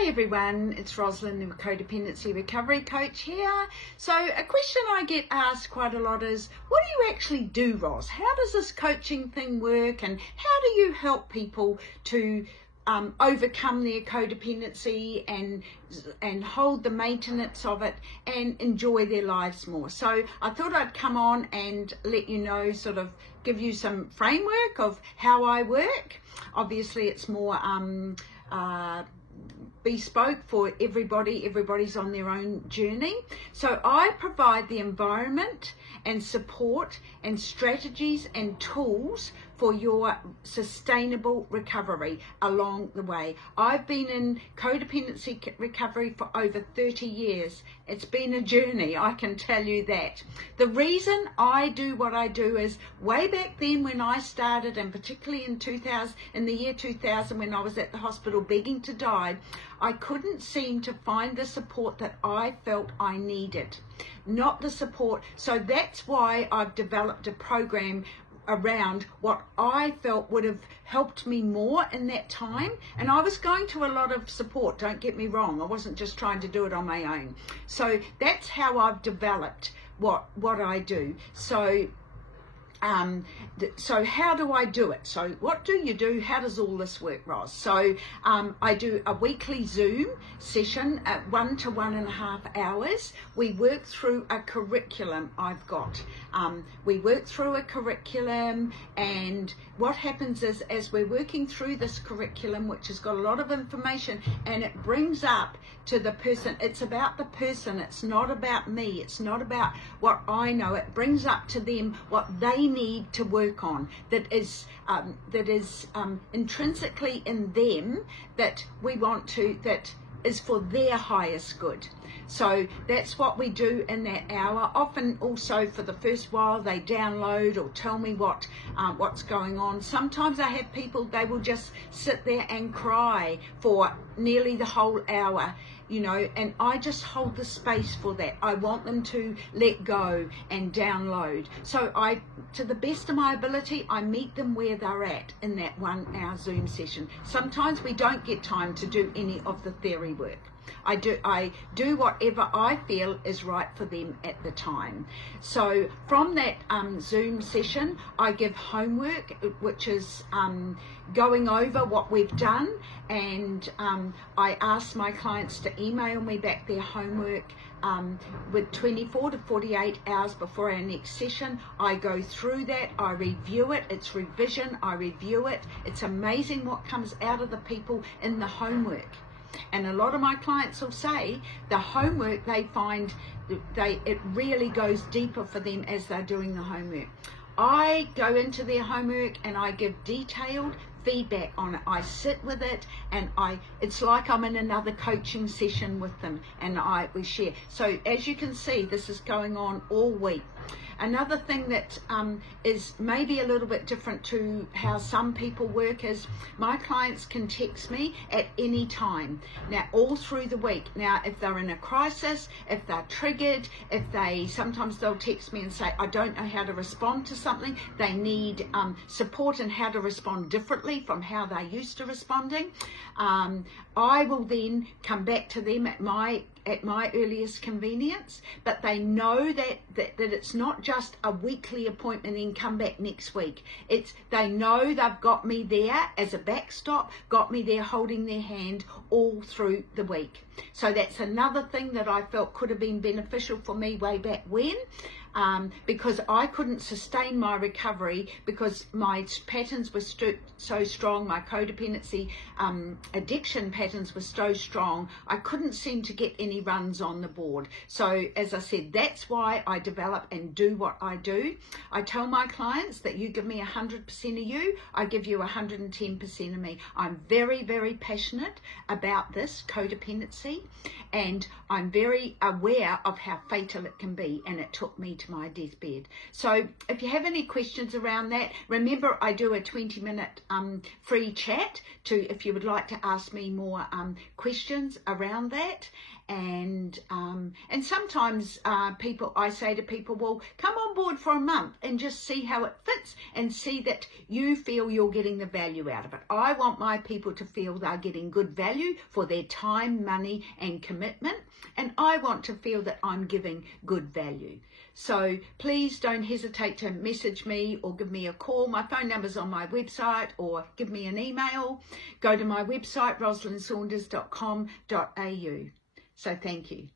Hi everyone, it's Roslyn, the Codependency Recovery Coach here. So a question I get asked quite a lot is, what do you actually do, Ros? How does this coaching thing work, and how do you help people to overcome their codependency and hold the maintenance of it and enjoy their lives more? So I thought I'd come on and let you know, sort of give you some framework of how I work. Obviously it's more bespoke for everybody. Everybody's on their own journey. So I provide the environment and support and strategies and tools for your sustainable recovery along the way. I've been in codependency recovery for over 30 years. It's been a journey, I can tell you that. The reason I do what I do is, way back then when I started, and particularly in the year 2000 when I was at the hospital begging to die, I couldn't seem to find the support that I felt I needed. Not the support. So that's why I've developed a program around what I felt would have helped me more in that time. And I was going to a lot of support, don't get me wrong. I wasn't just trying to do it on my own. So that's how I've developed what I do. So so how do I do it? So what do you do? How does all this work, Ros? So I do a weekly Zoom session at 1 to 1.5 hours. We work through a curriculum I've got. We work through a curriculum, and what happens is, as we're working through this curriculum, which has got a lot of information, and it brings up to the person, it's about the person, it's not about me, it's not about what I know, it brings up to them what they need to work on, that is intrinsically in them, that we want to, that is for their highest good. So that's what we do in that hour. Often also for the first while they download or tell me what's going on. Sometimes I have people, they will just sit there and cry for nearly the whole hour, you know, and I just hold the space for that. I want them to let go and download. So to the best of my ability, I meet them where they're at in that 1 hour Zoom session. Sometimes we don't get time to do any of the theory work. I do whatever I feel is right for them at the time. So from that Zoom session, I give homework, which is going over what we've done, and I ask my clients to email me back their homework with 24 to 48 hours before our next session. I go through that, I review it, it's revision, I review it. It's amazing what comes out of the people in the homework. And a lot of my clients will say the homework, they find it really goes deeper for them as they're doing the homework. I go into their homework and I give detailed feedback on it. I sit with it, and it's like I'm in another coaching session with them, and we share. So as you can see, this is going on all week. Another thing that is maybe a little bit different to how some people work is, my clients can text me at any time, now all through the week. Now if they're in a crisis, if they're triggered, sometimes they'll text me and say, I don't know how to respond to something. They need support in how to respond differently from how they're used to responding. I will then come back to them at my earliest convenience, but they know that it's not just a weekly appointment and come back next week. They know they've got me there as a backstop, got me there holding their hand all through the week. So that's another thing that I felt could have been beneficial for me way back when, because I couldn't sustain my recovery because my patterns were so strong, my codependency addiction patterns were so strong, I couldn't seem to get any runs on the board. So as I said, that's why I develop and do what I do. I tell my clients that you give me 100% of you, I give you 110% of me. I'm very, very passionate about this codependency, and I'm very aware of how fatal it can be, and it took me to my deathbed. So if you have any questions around that, remember I do a 20-minute free chat if you would like to ask me more questions around that. And sometimes I say to people, well, come on board for a month and just see how it fits and see that you feel you're getting the value out of it. I want my people to feel they're getting good value for their time, money and commitment, and I want to feel that I'm giving good value. So please don't hesitate to message me or give me a call. My phone number's on my website, or give me an email. Go to my website, roslynsaunders.com.au. So thank you.